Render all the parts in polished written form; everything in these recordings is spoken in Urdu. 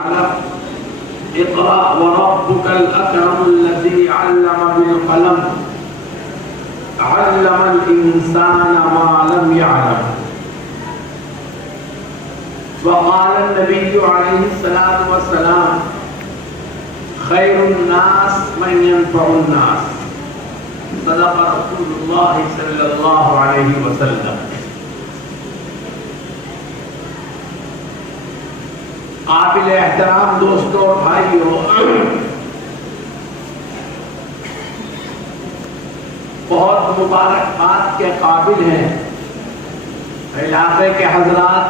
اقرأ وربك الأكرم الذي علم بالقلم علم الإنسان ما لم يعلم. وقال النبي عليه الصلاة والسلام خير الناس من ينفع الناس. صدق رسول الله صلی اللہ علیہ وسلم. قابل احترام دوستوں اور بھائیوں، بہت مبارکباد کے قابل ہیں علاقے کے حضرات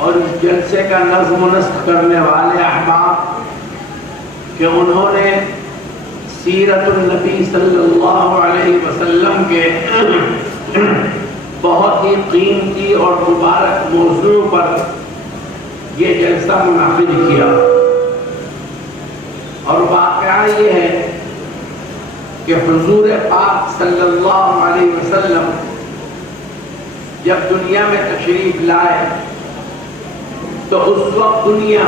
اور اس جلسے کا نظم و نسق کرنے والے احباب کہ انہوں نے سیرت النبی صلی اللہ علیہ وسلم کے بہت ہی قیمتی اور مبارک موضوع پر یہ جلسہ منعقد کیا. اور واقعہ یہ ہے کہ حضور پاک صلی اللہ علیہ وسلم جب دنیا میں تشریف لائے تو اس وقت دنیا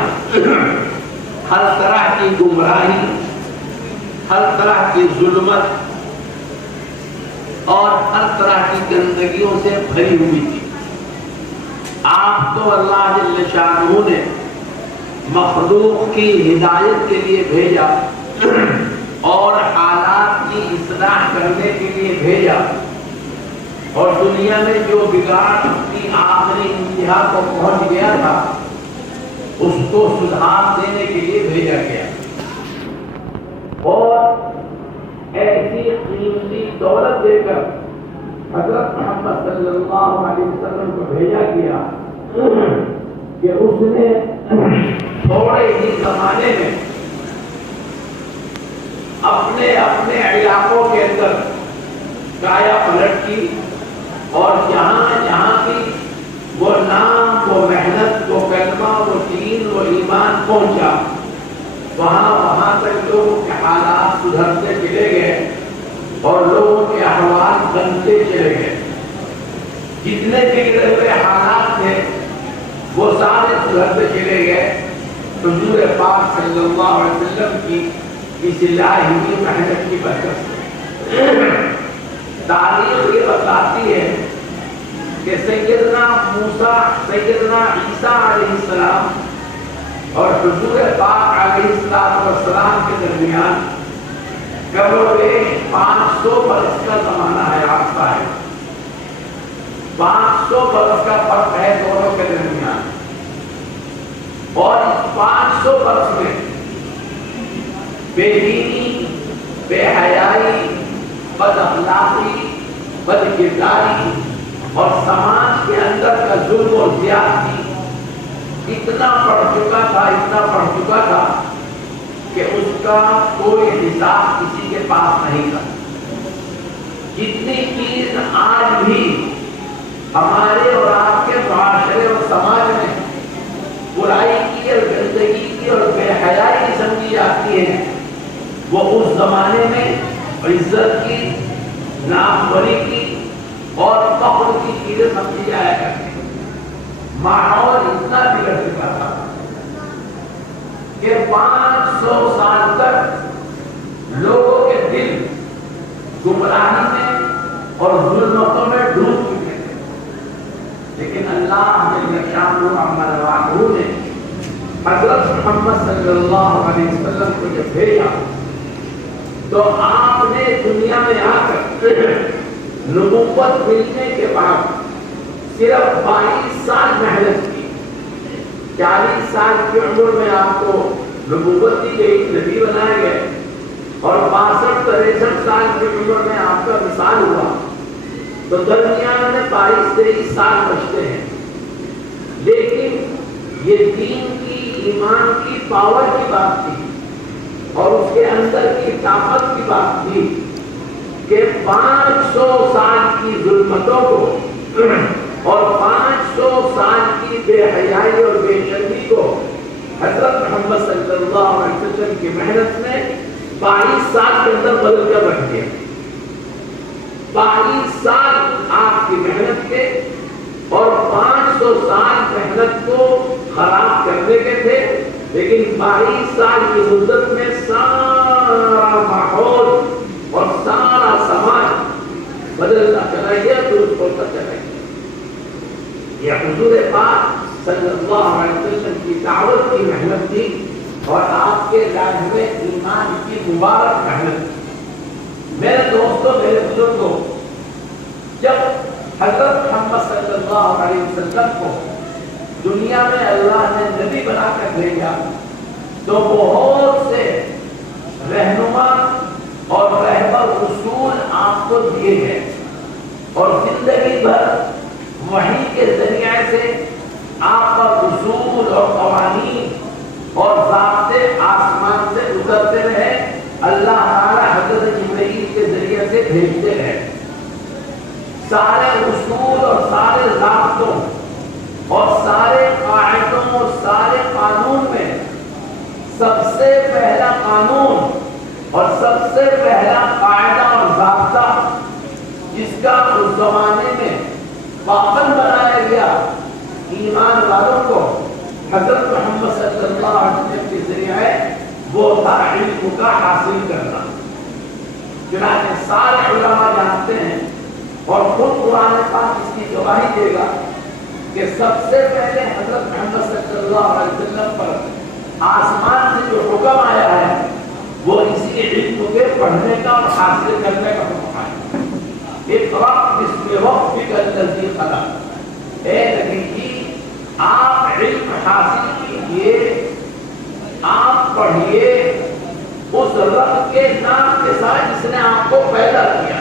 ہر طرح کی گمراہی، ہر طرح کی ظلمت اور ہر طرح کی گندگیوں سے بھری ہوئی تھی. آپ تو اللہ جل شانہ نے مخلوق کی ہدایت کے لیے بھیجا اور حالات کی اصلاح کرنے کے لیے بھیجا، اور دنیا میں جو بگاڑ اپنی آخری انتہا کو پہنچ گیا تھا اس کو سدھار دینے کے لیے بھیجا گیا. اور ایسی قیمتی دولت دے کر حضرت محمد صلی اللہ علیہ وسلم کو بھیجا گیا کہ اس نے تھوڑے ہی زمانے میں اپنے اپنے علاقوں کے اندر کایا پلٹ کی، اور جہاں جہاں بھی وہ نام، وہ محنت، وہ کلمہ، وہ دین، وہ ایمان پہنچا، وہاں وہاں تک لوگوں کے حالات سدھرتے چلے گئے اور لوگوں کے احوال بنتے چلے گئے. جتنے بگڑے ہوئے حالات تھے وہ سارے سدھرتے چلے گئے حضور پاک صلی اللہ علیہ وسلم کی اس الہی محنت کی برکت سے. تاریخ یہ بتاتی ہے کہ سیدنا موسیٰ، سیدنا عیسیٰ علیہ السلام اور حضور پاک علیہ السلام کے درمیان کم و بیش 500 برس کا زمانہ ہے. راستہ ہے 500 برس کا فرق ہے دونوں کے درمیان. اور اس 500 برس میں بے دینی، بے حیائی، بد اخلاقی، بد کرداری اور سماج کے اندر کا ظلم و زیادتی اتنا بڑھ چکا تھا، اتنا بڑھ چکا تھا کہ اس کا کوئی حساب کسی کے پاس نہیں تھا. جتنی چیز آج بھی ہمارے اور آپ کے معاشرے اور سماج میں برائی کی اور گندگی کی اور بے حیائی کی سمجھی جاتی ہے، وہ اس زمانے میں عزت کی، ناموری کی اور فخر کی چیزیں سمجھی جایا کرتی. ماحول اتنا بگڑ چکا تھا کہ 500 سال تک لوگوں کے دل گمراہی میں اور ظلمتوں میں ڈوب چکے تھے. لیکن اللہ جل شانہ نے حضرت محمد صلی اللہ علیہ وسلم کو جب بھیجا تو آپ نے دنیا میں آ کر نبوت ملنے کے بعد صرف 22 سال محنت کی. 40 سال کی عمر میں آپ کو نبوت دی گئی، نبی بنائے گئے، اور 62-63 سال کی عمر میں آپ کا وصال ہوا. تو درمیان میں 22-23 سال بچتے ہیں. لیکن یہ دین کی، ایمان کی پاور کی بات تھی اور اس کے اندر کی طاقت کی بات تھی کہ 500 سال کی ظلمتوں کو اور 500 سال کی بے حیائی اور بے شرمی کو حضرت محمد صلی اللہ علیہ وسلم کی محنت میں 22 سال کے اندر بدل کر رکھ دیا. 22 سال آپ کی محنت کے اور 500 سال محنت کو خراب کرنے کے تھے 22 سال کی مدت میں سارا ماحول اور سارا سماج بدلتا چلا گیا، درست ہوتا چلا گیا۔ یہ حضور پاک صلی اللہ علیہ وسلم کی دعوت کی محنت تھی اور آپ کے لازمِ ایمان کی مبارک محنت تھی۔ میرے دوستوں، میرے بزرگوں، جب حضرت محمد صلی اللہ علیہ وسلم کو دنیا میں اللہ نے نبی بنا کر بھیجا تو بہت سے رہنما اور رہبر اصول آپ کو دیے گئے اور زندگی بھر وحی کے ذریعے سے آپ پر اصول اور قوانین اور ضابطے آسمان سے اترتے رہے، اللہ تعالی حضرت جبرائیل کے ذریعے سے بھیجتے رہے۔ سارے اصول اور سارے ضابطوں اور سارے قاعدوں اور سارے قانون میں سب سے پہلا قانون اور سب سے پہلا قاعدہ اور ضابطہ جس کا اس زمانے میں پابند بنایا گیا ایمان والوں کو حضرت محمد صلی اللہ علیہ وسلم کے ذریعے، وہ تھا علم کا حاصل کرنا۔ چنانچہ سارے علماء جانتے ہیں اور خود قرآن پاک اس کی گواہی دے گا کہ سب سے پہلے حضرت محمد صلی اللہ علیہ وسلم پر آسمان سے جو حکم آیا ہے وہ اسی علم کے پڑھنے کا اور حاصل کرنے کا حکم آیا۔ اقرأ باسم ربک الذی خلق، اے نبی جی آپ علم حاصل کیجئے، آپ پڑھیے اس رب کے نام کے ساتھ جس نے آپ کو پیدا کیا۔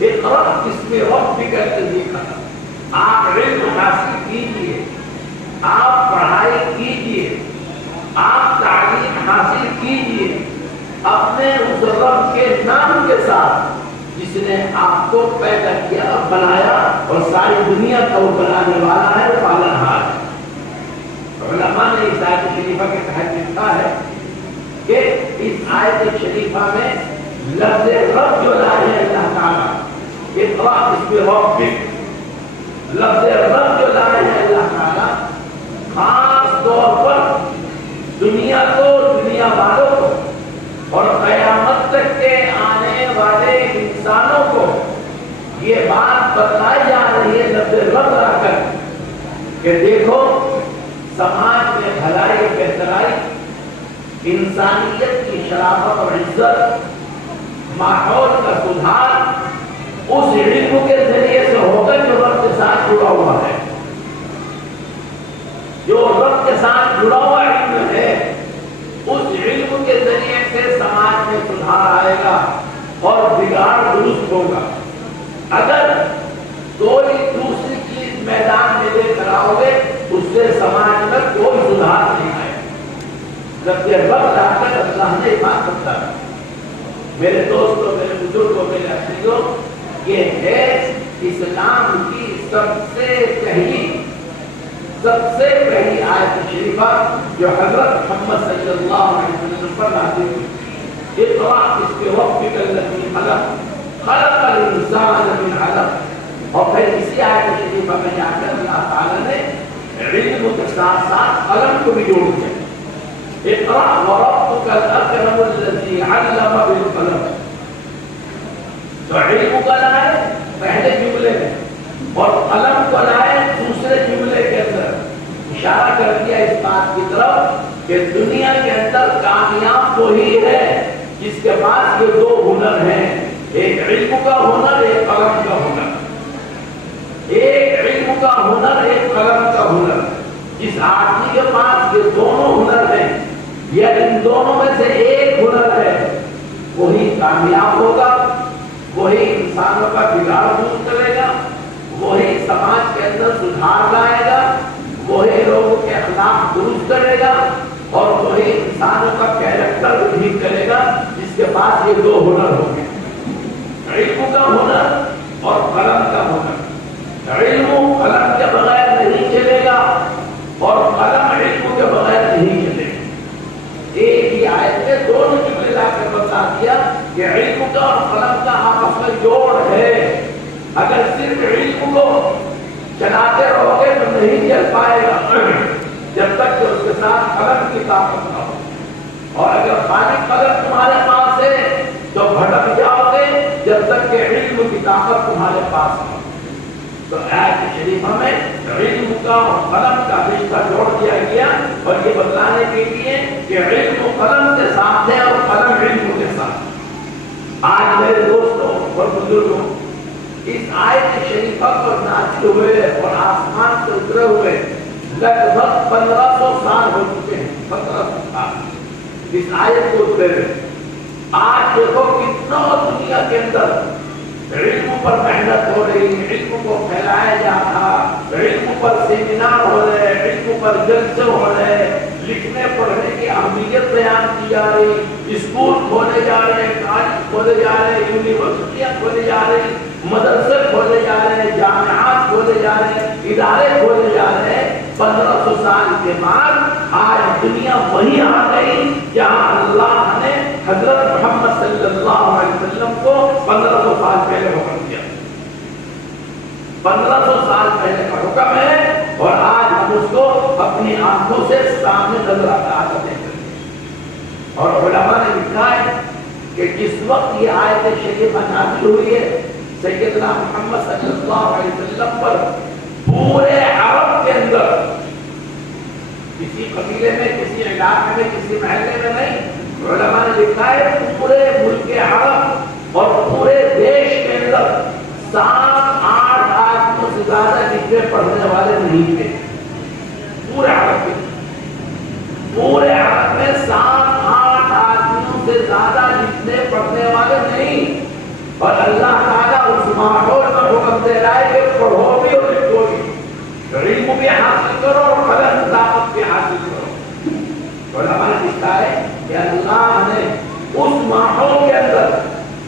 اقرأ باسم ربک الذی خلق، آپ علم حاصل کیجئے، آپ پڑھائی کیجئے، آپ تعلیم حاصل کیجئے اپنے اس رب کے نام کے ساتھ جس نے آپ کو پیدا کیا، بنایا اور ساری دنیا کا وہ بنانے والا ہے، پالنہار ہے۔ علماء نے اس آیت شریفہ کے تحت لکھا ہے کہ اس آیت شریفہ میں لفظ رب جو لائے ہیں اللہ تعالیٰ، اقرأ باسم ربک، لفظ رب جو لائے ہیں اللہ تعالیٰ خاص طور پر دنیا کو، دنیا والوں کو اور قیامت تک کے آنے والے انسانوں کو یہ بات بتائی جا رہی ہے لفظ رب لا کر کہ دیکھو سماج میں بھلائی بہترائی، انسانیت کی شرافت اور عزت، ماحول کا سدھار اس علم کے ذریعے سے ہوگا جو رب کے ساتھ جڑا ہوا ہے۔ جو رب کے ساتھ جڑا ہوا علم ہے اس علم کے ذریعے سے سماج میں سدھار آئے گا اور بگاڑ درست ہوگا۔ اگر کوئی دوسری چیز میدان میں لے کر آؤ گے اس سے سماج میں کوئی سدھار نہیں آئے گا۔ جب یہ رب لا کر اللہ نے بات کرتا ہے۔ میرے دوستوں، میرے بزرگوں، میرے عزیزوں، یہ ہے اسلام کی سب سے پہلی آیت شریفہ جو حضرت محمد صلی اللہ علیہ وسلم پر نازل ہوئی۔ اقرأ باسم ربک الذی خلق، خلق الانسان من علق، اور پھر اسی آیت شریفہ میں جا کر اللہ تعالیٰ نے علم کے ساتھ ساتھ قلم کو بھی جوڑ دیا۔ اقرأ وربک الاکرم الذی علم بالقلم، تو علم کو لائے پہلے جملے میں اور قلم کو لائے دوسرے جملے کے اندر، اشارہ کر دیا اس بات کی طرف کہ دنیا کے اندر کامیاب وہی ہے جس کے پاس یہ دو ہنر ہیں، ایک علم کا ہنر، ایک قلم کا ہنر۔ ایک علم کا ہنر، ایک قلم کا ہنر۔ جس آدمی کے پاس یہ دونوں ہنر ہیں یا ان دونوں میں سے ایک ہنر ہے وہی کامیاب ہوگا، وہی انسانوں کا بگاڑ دور کرے گا، وہی سماج کے اندر سدھار لائے گا، وہی لوگوں کے اخلاق درست کرے گا اور وہی انسانوں کا کیریکٹر ٹھیک کرے گا جس کے پاس یہ دو ہنر ہوں گے، علم کا ہنر اور قلم کا ہنر۔ علم قلم کے بغیر نہیں چلے گا اور قلم علم کے بغیر نہیں چلے گا۔ ایک ہی آیت میں دونوں جملے لا کر بتا دیا کہ علم کا اور قلم کا آپس میں جوڑ ہے۔ اگر صرف علم کو چلاتے رہو گے تو نہیں چل پائے گا، جب تک کہ اس کے ساتھ قلم کی طاقت نہ ہو. اور اگر خالی قلم تمہارے پاس ہے تو بھٹک جاؤ گے جب تک کہ علم کی طاقت تمہارے پاس ہو. تو آیت شریفہ میں علم کا اور قلم کا رشتہ جوڑ دیا گیا اور یہ بتلانے کے لیے کہ علم قلم کے ساتھ ہے اور قلم علم کے ساتھ. آج میرے دوستوں اور بزرگوں اس آیت شریفہ پر نازل ہوئے اور آسمان سے اترے ہوئے لگ بھگ 1500 سال ہو چکے ہیں. 1500 سال اس آیت کو اترے ہوئے. آج دیکھو کتنا دنیا کے اندر علم پر محنت ہو رہی ہے، علم کو پھیلایا جا رہا، علم پر سیمینار ہو رہے، علم پر جلسے ہو رہے، لکھنے پڑھنے کی اہمیت بیان کی جا رہی، اسکول کھولے جا رہے، کالج کھولے جا رہے، یونیورسٹیاں کھولے جا رہے، مدرسے کھولے جا رہے، جامعات کھولے جا رہے، ادارے کھولے جا رہے. 1500 سال کے بعد آج دنیا وہی آ گئی جہاں اللہ نے حضرت محمد صلی اللہ علیہ وسلم کو 1500 سال پہلے حکم دیا. 1500 سال پہلے کا حکم ہے اور آج ہم اس کو اپنی آنکھوں سے سامنے نظر آتا ہے. اور علماء نے لکھا ہے کہ جس وقت یہ آیت شریفہ نازل ہوئی ہے سیدنا محمد صلی اللہ علیہ وسلم پر پورے عرب کے اندر کسی قبیلے میں، کسی علاقے میں، کسی محلے میں نہیں، علماء نے لکھا ہے پورے ملک عرب اور پورے دیش کے اندر 7-8 آدمیوں سے زیادہ لکھنے پڑھنے والے نہیں تھے. پورے عرب میں 7-8 آدمیوں سے زیادہ لکھنے پڑھنے والے نہیں. اور اللہ تعالیٰ اس ماحول میں حکم دے رہا ہے کہ پڑھو بھی اور لکھو بھی، علم بھی حاصل کرو اور قلم طاقت بھی حاصل کرو. علماء نے لکھا ہے کہ اللہ نے اس ماحول کے اندر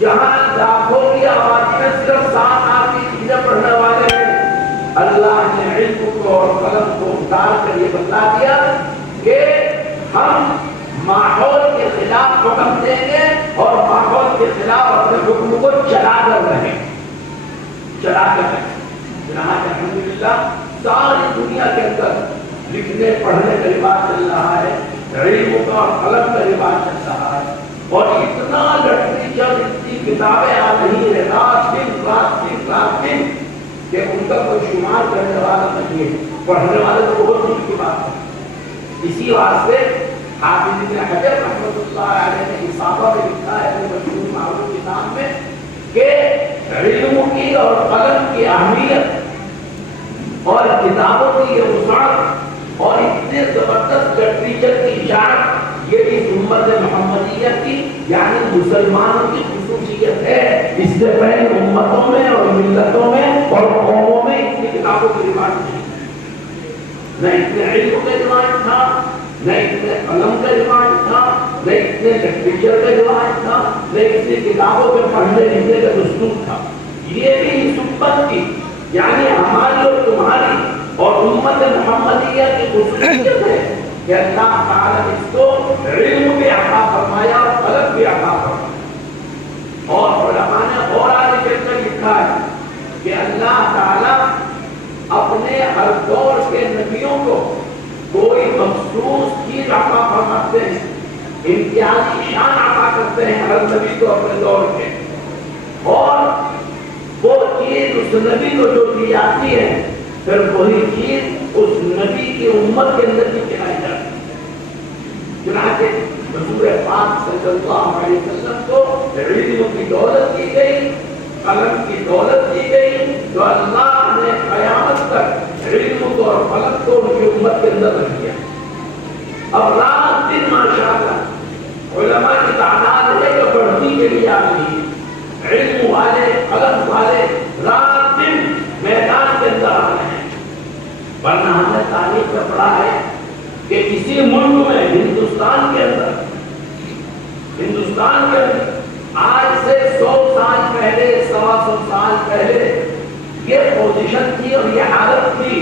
جہاں لاکھوں کی آبادی میں صرف 7 آدمی لکھنے پڑھنے والے ہیں، اللہ نے علم کو اور قلم کو اتار کر یہ بتلا دیا کہ ہم ماحول کے خلاف حکم دیں گے اور ماحول کے خلاف اپنے حکم کو چلا کر رہیں. الحمدللہ ساری دنیا کے اندر لکھنے پڑھنے کا رواج چل رہا ہے، علم کا اور قلم کا رواج چل رہا ہے. اور اتنا لٹریچر، اتنی کتابیں آ رہی ہیں رات دن کہ ان کا کوئی شمار کرنے والا نہیں ہے. پڑھنے والے تو بہت دور کی بات ہے. اسی واسطے حافظ ابن حجر رحمۃ اللہ علیہ نے اصابہ میں لکھا ہے اپنے مشہور معروف کتاب میں کہ علم کی اور قلم کی اہمیت اور کتابوں کی یہ وسعت اور اتنے زبردست لٹریچر کی اشاعت یہ اس امت محمدیہ کی یعنی مسلمانوں کی خصوصیت ہے. اس سے پہلے امتوں میں اور ملتوں میں اور قوموں میں اتنی کتابوں کی رواج نہیں، نہ اتنے علم کا رواج تھا، نہ اتنے قلم کا رواج تھا، نہ اتنے لٹریچر کا رواج تھا، نہ اتنی کتابوں کے پڑھنے لکھنے کا دستور تھا. یہ بھی اس امت کی یعنی ہماری اور تمہاری اور امت محمدیہ کی خصوصیت ہے کہ اللہ تعالیٰ نے اس کو علم بھی عطا فرمایا اور قلم بھی عطا فرمایا. اور علماء نے اور آگے چل کر لکھا ہے کہ اللہ تعالیٰ اپنے ہر دور کے نبیوں کو کوئی مخصوص چیز عطا فرماتے ہیں، امتیازی شان عطا کرتے ہیں ہر نبی کو اپنے دور کے. اور وہ چیز اس نبی کو جو دی جاتی ہے پھر وہی چیز اس نبی کی امت کے اندر بھی چلائی جاتی ہے. چنانچہ حضور پاک صلی اللہ علیہ وسلم کو علم کی دولت دی گئی، قلم کی دولت دی گئی، تو اللہ نے قیامت تک علم کو اور قلم کو ان کی امت کے اندر رکھ دیا. اب رات دن ماشاءاللہ علماء کی تعداد ہے کہ بڑھتی چلی جا رہی ہے. علم والے قلم والے رات دن میدان کے اندر آ رہے ہیں. ورنہ ہم نے تاریخ میں پڑھا ہے کہ کسی ملک میں ہندوستان کے اندر آج سے 100 سال پہلے 125 سال پہلے یہ پوزیشن تھی اور یہ حالت تھی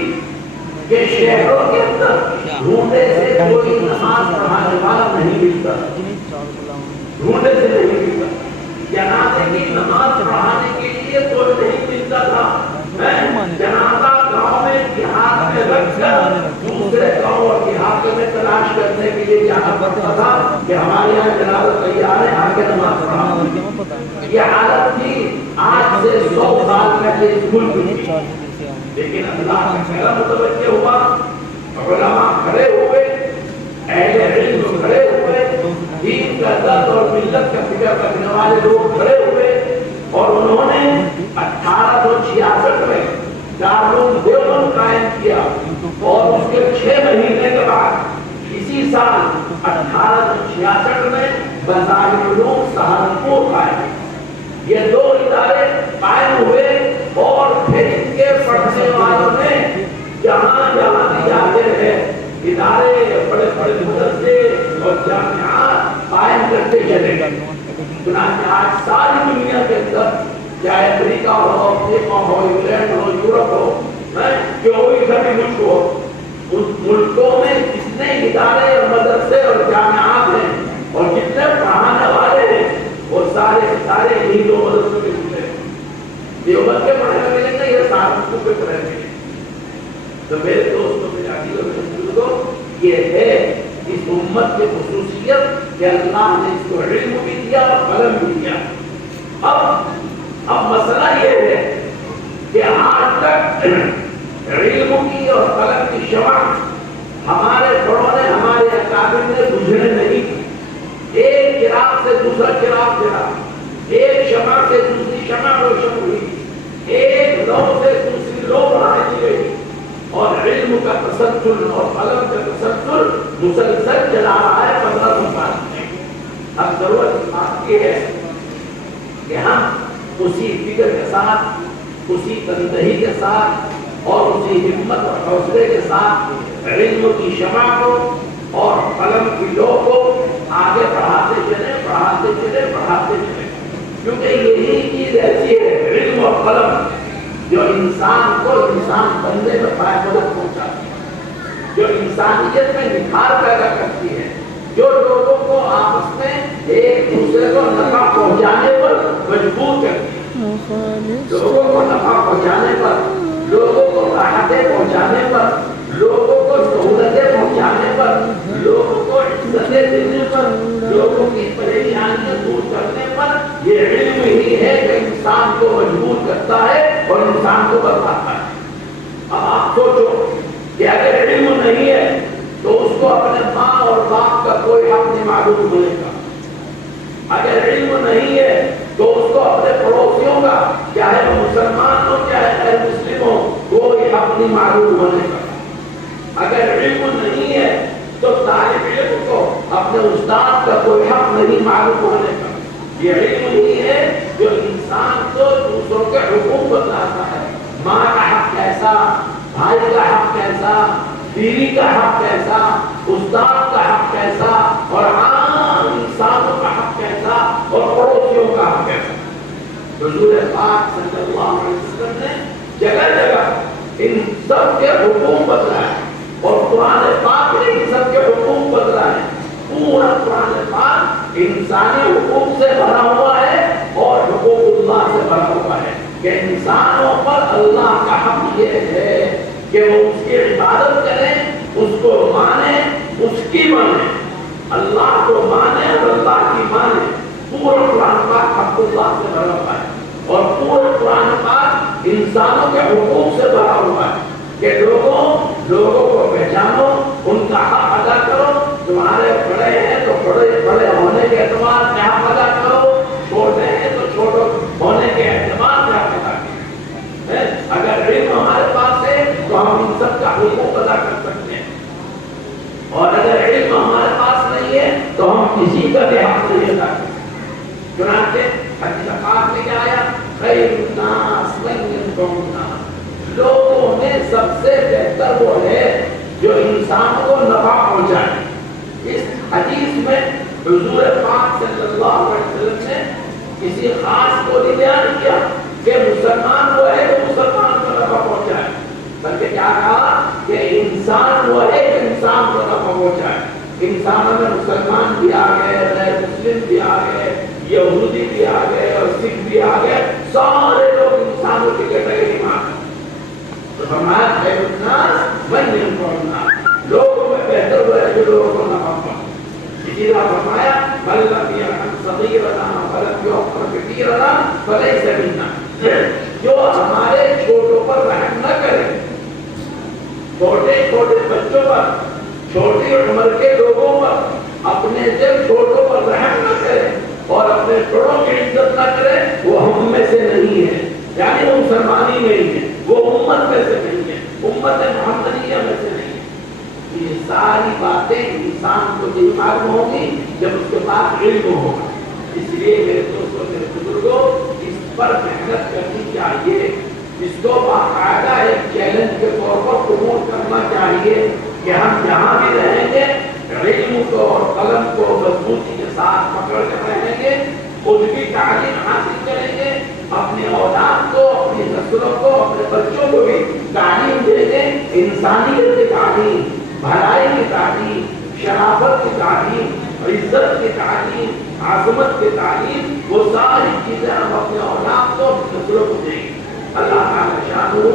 کہ شہروں کے اندر ڈھونڈے سے کوئی نماز پڑھانے والا نہیں ملتا، ڈھونڈے سے نہیں ملتا. جنازے کی نماز پڑھانے کے لیے کوئی نہیں ملتا تھا. جنازہ گاؤں میں دیہات میں رکھ کر دوسرے گاؤں اور دیہات تلاش کرنے کے لیے جانا پڑتا تھا کہ ہمارے یہاں جنازہ تیار ہے، آ کے نماز پڑھا. یہ حالت تھی آج سے 100 سال پہلے اس ملک میں. لیکن اللہ کا کرم متوجہ ہوا، علماء کھڑے ہوئے، اہل علم کھڑے ہوئے، دین کا درد اور ملت کا فکر رکھنے والے لوگ کھڑے ہوئے، اور انہوں نے 1866 میں دارالعلوم دیوبند قائم کیا، اور اس کے 6 مہینے کے بعد اسی سال 1866 میں بازار علوم سہارنپور قائم کیا. یہ 2 ادارے قائم ہوئے، اور پھر ان کے پڑھنے والوں نے جہاں جہاں بھی جاتے رہے ادارے، بڑے بڑے مدرسے اور جامعات قائم کرتے چلے گئے. چنانچہ آج ساری دنیا کے اندر، چاہے امریکہ ہو، افریقہ ہو، انگلینڈ ہو، یورپ ہو، کوئی سبھی ملک ہو، ان ملکوں میں جتنے ادارے اور مدرسے اور جامعات ہیں اور جتنے پڑھانے والے ہیں، وہ سارے یہی 2 مدرسوں کے ملے ہیں. دیوبند کے پڑھنے ملیں گے، یہ سہارنپور کے پڑھنے ملیں گے. تو میرے دوستوں میں یہ ہے اس امت کی خصوصیت کہ اللہ نے اس کو علم بھی دیا اور قلم بھی دیا. اب مسئلہ یہ ہے کہ آج تک علم کی اور قلم کی شمع ہمارے بڑوں نے، ہمارے اکابر نے بجھنے نہیں دی. ایک چراغ سے دوسرا چراغ جلا، ایک شمع سے دوسری شمع روشن ہوئی، ایک لو سے دوسری لو بڑھائی دی گئی، اور علم کا تسلسل اور قلم کا تسلسل مسلسل چلا رہا ہے 1500 سال میں. اب ضرورت اس بات کی ہے کہ ہم اسی فکر کے ساتھ، اسی تندہی کے ساتھ اور اسی ہمت اور حوصلے کے ساتھ علم کی شمع کو اور قلم کی لو کو آگے بڑھاتے چلے، کیونکہ یہی چیز ایسی ہے، علم اور قلم، جو انسان کو انسان بننے میں فائدہ پہنچاتی ہے، جو انسانیت میں نکھار پیدا کرتی ہے، جو لوگوں کو آپس میں ایک دوسرے کو نفع پہنچانے پر مجبور کرتی ہے، لوگوں کو نفع پہنچانے پر، لوگوں کو راحتیں پہنچانے پر، لوگوں کو سہولتیں پہنچانے پر، لوگوں کو عزتیں دینے پر، لوگوں کی پریشانیاں دور کرنے پر، یہ علم ہی ہے کہ انسان کو مجبور کرتا ہے اور انسان کو بتاتا ہے. اب آپ سوچو کہ اگر علم نہیں ہے تو اس کو اپنے ماں اور باپ کا کوئی حق نہیں معلوم ہونے کا. اگر علم نہیں ہے تو اس کو اپنے پڑوسیوں کا، چاہے وہ مسلمان ہو چاہے غیر مسلم ہو، کوئی حق نہیں معلوم ہونے کا. اگر علم نہیں ہے تو طالب علم کو اپنے استاد کا کوئی حق نہیں معلوم ہونے کا. یہ علم ہی ہے جو انسان کو دوسروں کے حقوق بتاتا ہے. ماں کا حق کیسا، بھائی کا حق کیسا، بیوی کا حق کیسا، استاد کا حق کیسا، اور عام انسانوں کا حق کیسا، اور پڑوسیوں کا حق کیسا. حضور پاک صلی اللہ علیہ وسلم نے جگہ جگہ ان سب کے حقوق بتلائے، اور قرآن پاک نے ان سب کے حقوق بتلائے. پورا قرآن پاک انسانی حقوق سے بھرا ہوا ہے اور حقوق اللہ سے بھرا ہوا ہے کہ انسانوں پر اللہ کا حق یہ ہے کہ وہ اس کی عبادت کریں، اس کو مانیں، اس کی مانیں، اللہ کو مانیں اور اللہ کی مانیں. پورا قرآن پاک حق اللہ سے بھرا ہوا ہے، اور پورا قرآن پاک انسانوں کے حقوق سے بھرا ہوا ہے کہ لوگوں کو پہچانو، ان کا حق ادا کرو. تمہارے بڑے ہیں تو بڑے ہونے کے اعتبار سے حق ادا کرو، چھوٹے ہیں تو چھوٹے ہونے کے اعتبار سے حق ادا کرو. اگر علم ہمارے پاس ہے تو ہم ان سب کا حقوق ادا کر سکتے ہیں، اور اگر علم ہمارے پاس نہیں ہے تو ہم کسی کا بھی حق نہیں ادا کر سکتے. چنانچہ حدیث پاک میں کیا آیا؟ خیر الناس من ينفع الناس، لوگوں میں سب سے بہتر وہ ہے جو انسان کو نفع پہنچائے. اس حدیث میں حضور پاک صلی اللہ علیہ وسلم نے کسی خاص کو نہیں بیان کیا کہ مسلمان وہ ہے جو مسلمان کو نفع پہنچائے، بلکہ کیا کہا کہ انسان وہ ہے جو انسان کو نفع پہنچائے. انسانوں میں مسلمان بھی آ گئے، غیر مسلم بھی آ گئے، یہودی بھی آ گئے اور سکھ بھی آ گئے، سارے لوگ انسانوں کی کیٹیگری میں. تو فرمایا خیر الناس من ينفع الناس، لوگوں میں بہتر بہتر وہ ہے جو لوگوں کو نفع پہنچائے. اسی طرح فرمایا بل لم يرحم صغيرنا ولم يغفر كبيرنا فليس منا. جو ہمارے چھوٹوں پر رحم نہ کرے، چھوٹے چھوٹے بچوں پر، چھوٹی عمر کے لوگوں پر، اپنے سے چھوٹوں پر رحم نہ کرے اور اپنے بڑوں کی عزت نہ کرے، وہ ہم میں سے نہیں ہے. یعنی وہ مسلمانی نہیں ہے، وہ امت میں سے نہیں ہے، امت محمدیہ میں سے نہیں ہے. یہ ساری باتیں انسان کو نہیں معلوم ہوگی جب اس کے پاس علم ہوگا. اس لیے میرے دوستوں، میرے بزرگوں، اس پر محنت کرنی چاہیے. اس کو باقاعدہ ایک چیلنج کے طور پر قبول کرنا چاہیے کہ ہم جہاں بھی رہیں گے علم کو اور قلم کو مضبوطی کے ساتھ پکڑ کر رہیں گے، خود بھی تعلیم حاصل کریں گے، اپنے اولاد کو، اپنی نسلوں کو، اپنے بچوں کو بھی تعلیم دیں گے. انسانیت کی تعلیم، بھلائی کی تعلیم، شرافت کی تعلیم، عزت کی تعلیم، عظمت کی تعلیم، وہ ساری چیزیں ہم اپنے اولاد کو، اپنے نسلوں کو دیں گے. اللہ تعالی شانہ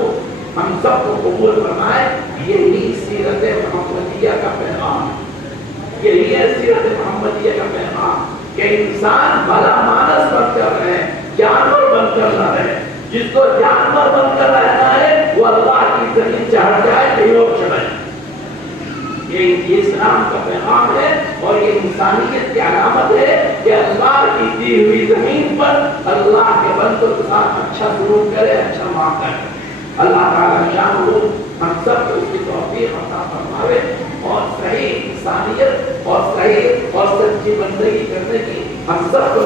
ہم سب کو قبول فرمائے. یہی سیرت محمدیہ کا پیغام، یہی ہے سیرت محمدیہ کا پیغام کہ انسان بھلا مانس بن کر رہے، جانور بن کر نہ رہے. جس کو جانور بن کر رہنا ہے وہ اللہ کی زمین چڑھ جائے، کہیں اور چڑھے. یہ اسلام کا پیغام ہے اور یہ انسانیت کی علامت ہے کہ اللہ کی دی ہوئی زمین پر اللہ کے بندوں کے ساتھ اچھا سلوک کرے، اچھا معاملہ کرے. اللہ تعالیٰ شانہ ہم سب کو اس کی توفیق عطا فرماوے اور صحیح انسانیت اور صحیح اور سچی بندگی کرنے کی ہم سب کو